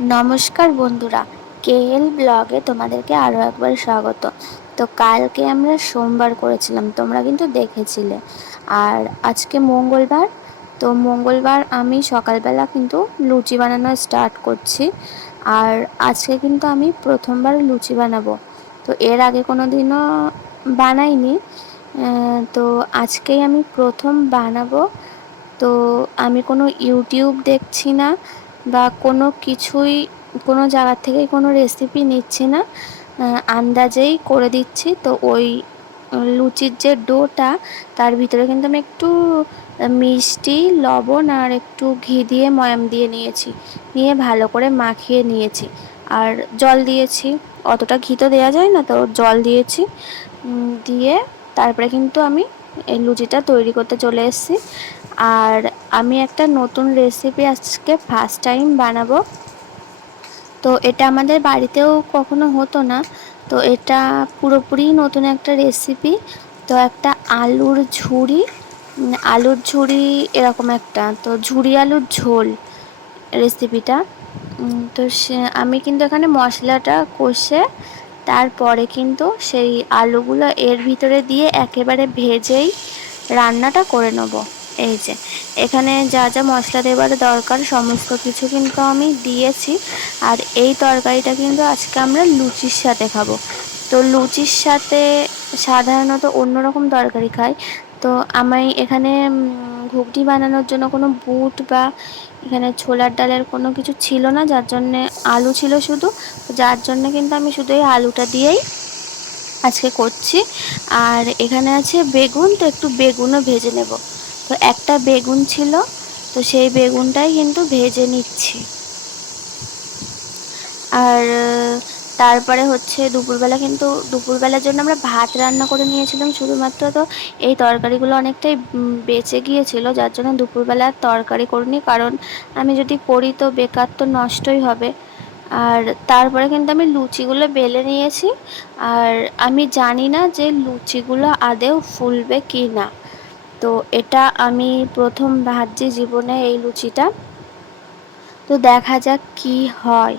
নমস্কার বন্ধুরা, কেএল ব্লগে তোমাদেরকে আরও একবার স্বাগত। তো কালকে আমরা সোমবার করেছিলাম, তোমরা কিন্তু দেখেছিলে। আর আজকে মঙ্গলবার। তো মঙ্গলবার আমি সকালবেলা কিন্তু লুচি বানানো স্টার্ট করছি। আর আজকে কিন্তু আমি প্রথমবার লুচি বানাবো। তো এর আগে কোনো দিনও বানাইনি। তো আজকেই আমি প্রথম বানাবো। তো আমি কোনো ইউটিউব দেখছি না বা কোনো কিছুই, কোনো জায়গার থেকেই কোনো রেসিপি নিচ্ছি না, আন্দাজেই করে দিচ্ছি। তো ওই লুচির যে ডোটা, তার ভিতরে কিন্তু আমি একটু মিষ্টি, লবণ আর একটু ঘি দিয়ে ময়াম দিয়ে নিয়েছি, নিয়ে ভালো করে মাখিয়ে নিয়েছি। আর জল দিয়েছি, অতটা ঘি তো দেওয়া যায় না, তো জল দিয়েছি। দিয়ে তারপরে কিন্তু আমি এই লুচিটা তৈরি করতে চলে এসেছি। আর আমি একটা নতুন রেসিপি আজকে ফার্স্ট টাইম বানাবো। তো এটা আমাদের বাড়িতেও কখনো হতো না, তো এটা পুরোপুরি নতুন একটা রেসিপি। তো একটা আলুর ঝুড়ি এরকম একটা, তো ঝুড়ি আলুর ঝোল রেসিপিটা। তো আমি কিন্তু এখানে মশলাটা কষে তারপরে কিন্তু সেই আলুগুলো এর ভিতরে দিয়ে একেবারে ভেজেই রান্নাটা করে নেব। এই যে এখানে যা যা মশলা দেবার দরকার সমস্ত কিছু কিন্তু আমি দিয়েছি। আর এই তরকারিটা কিন্তু আজকে আমরা লুচির সাথে খাবো। তো লুচির সাথে সাধারণত অন্যরকম তরকারি খাই। তো আমি এখানে ঘুগনি বানানোর জন্য কোনো বুট বা এখানে ছোলার ডালের কোনো কিছু ছিল না, যার জন্যে আলু ছিল শুধু। যার জন্য কিন্তু আমি শুধু এই আলুটা দিয়েই আজকে করছি। আর এখানে আছে বেগুন, তো একটু বেগুনও ভেজে নেব। তো একটা বেগুন ছিল, তো সেই বেগুনটাই কিন্তু ভেজে নিচ্ছি। আর তারপরে হচ্ছে দুপুরবেলার জন্য আমরা ভাত রান্না করে নিয়েছিলাম শুধুমাত্র। তো এই তরকারিগুলো অনেকটাই বেঁচে গিয়েছিল, যার জন্য দুপুরবেলা তরকারি করিনি, কারণ আমি যদি করি তো বেকার, তো নষ্টই হবে। আর তারপরে কিন্তু আমি লুচিগুলো বেলে নিয়েছি। আর আমি জানি না যে লুচিগুলো আদেও ফুলবে কি না। তো এটা আমি প্রথম ভাবছি জীবনে এই লুচিটা। তো দেখা যাক কি হয়।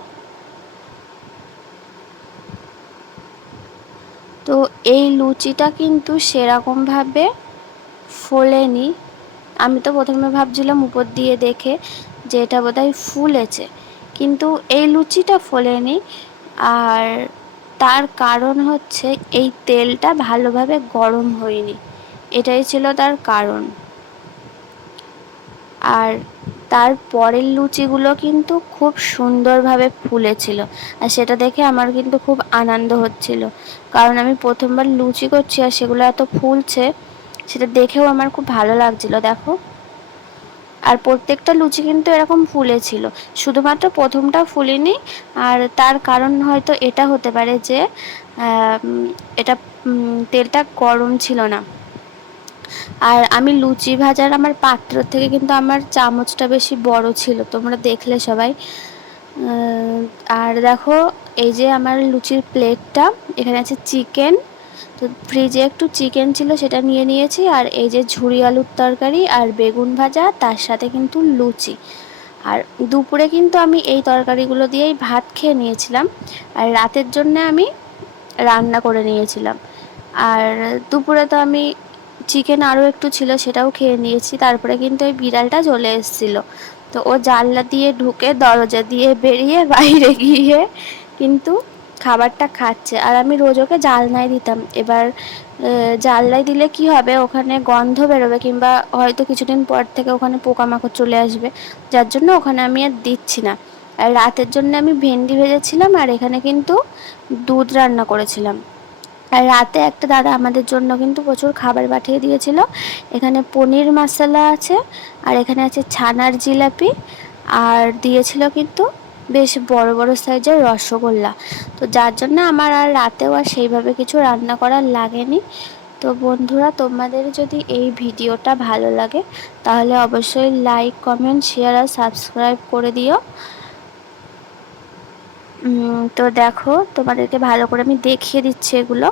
তো এই লুচিটা কিন্তু সেরকমভাবে ফোলেনি। আমি তো প্রথমে ভাবছিলাম উপর দিয়ে দেখে যে এটা বোধহয় ফুলেছে, কিন্তু এই লুচিটা ফোলেনি। আর তার কারণ হচ্ছে এই তেলটা ভালোভাবে গরম হয়নি, এটাই ছিল তার কারণ। আর তার পরের লুচিগুলো কিন্তু খুব সুন্দরভাবে ফুলেছিল, আর সেটা দেখে আমার কিন্তু খুব আনন্দ হচ্ছিল, কারণ আমি প্রথমবার লুচি করছি আর সেগুলো এত ফুলছে, সেটা দেখেও আমার খুব ভালো লাগছিল। দেখো, আর প্রত্যেকটা লুচি কিন্তু এরকম ফুলেছিল, শুধুমাত্র প্রথমটা ফুলেনি। আর তার কারণ হয়তো এটা হতে পারে যে এটা তেলটা গরম ছিল না। আর আমি লুচি ভাজার আমার পাত্র থেকে কিন্তু আমার চামচটা বেশি বড় ছিল, তোমরা দেখলে সবাই। আর দেখো, এই যে আমার লুচির প্লেটটা, এখানে আছে চিকেন। তো ফ্রিজে একটু চিকেন ছিল, সেটা নিয়ে নিয়েছি। আর এই যে ঝুরি আলুর তরকারি আর বেগুন ভাজা, তার সাথে কিন্তু লুচি। আর দুপুরে কিন্তু আমি এই তরকারিগুলো দিয়েই ভাত খেয়ে নিয়েছিলাম। আর রাতের জন্য আমি রান্না করে নিয়েছিলাম। আর দুপুরে তো আমি চিকেন আরও একটু ছিল, সেটাও খেয়ে নিয়েছি। তারপরে কিন্তু ওই বিড়ালটা চলে এসেছিলো, তো ও জানলা দিয়ে ঢুকে দরজা দিয়ে বেরিয়ে বাইরে গিয়ে কিন্তু খাবারটা খাচ্ছে। আর আমি রোজ ওকে জানলায় দিতাম। এবার জানলায় দিলে কি হবে, ওখানে গন্ধ বেরোবে, কিংবা হয়তো কিছুদিন পর থেকে ওখানে পোকামাকড় চলে আসবে, যার জন্য ওখানে আমি আর দিচ্ছি না। আর রাতের জন্য আমি ভেন্ডি ভেজেছিলাম, আর এখানে কিন্তু দুধ রান্না করেছিলাম। আর রাতে একটা দাদা আমাদের জন্য কিন্তু প্রচুর খাবার পাঠিয়ে দিয়েছিল। এখানে পনির মশলা আছে, আর এখানে আছে ছানার জিলাপি, আর দিয়েছিল কিন্তু বেশ বড় বড় সাইজের রসগোল্লা। তো যার জন্য আমার আর রাতেও আর সেইভাবে কিছু রান্না করার লাগেনি। তো বন্ধুরা, তোমাদের যদি এই ভিডিওটা ভালো লাগে তাহলে অবশ্যই লাইক, কমেন্ট, শেয়ার আর সাবস্ক্রাইব করে দিও। তো দেখো, তোমাদেরকে ভালো করে আমি দেখিয়ে দিচ্ছি এগুলো।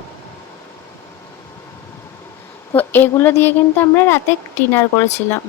তো এগুলো দিয়ে কিন্তু আমরা রাতে ডিনার করেছিলাম।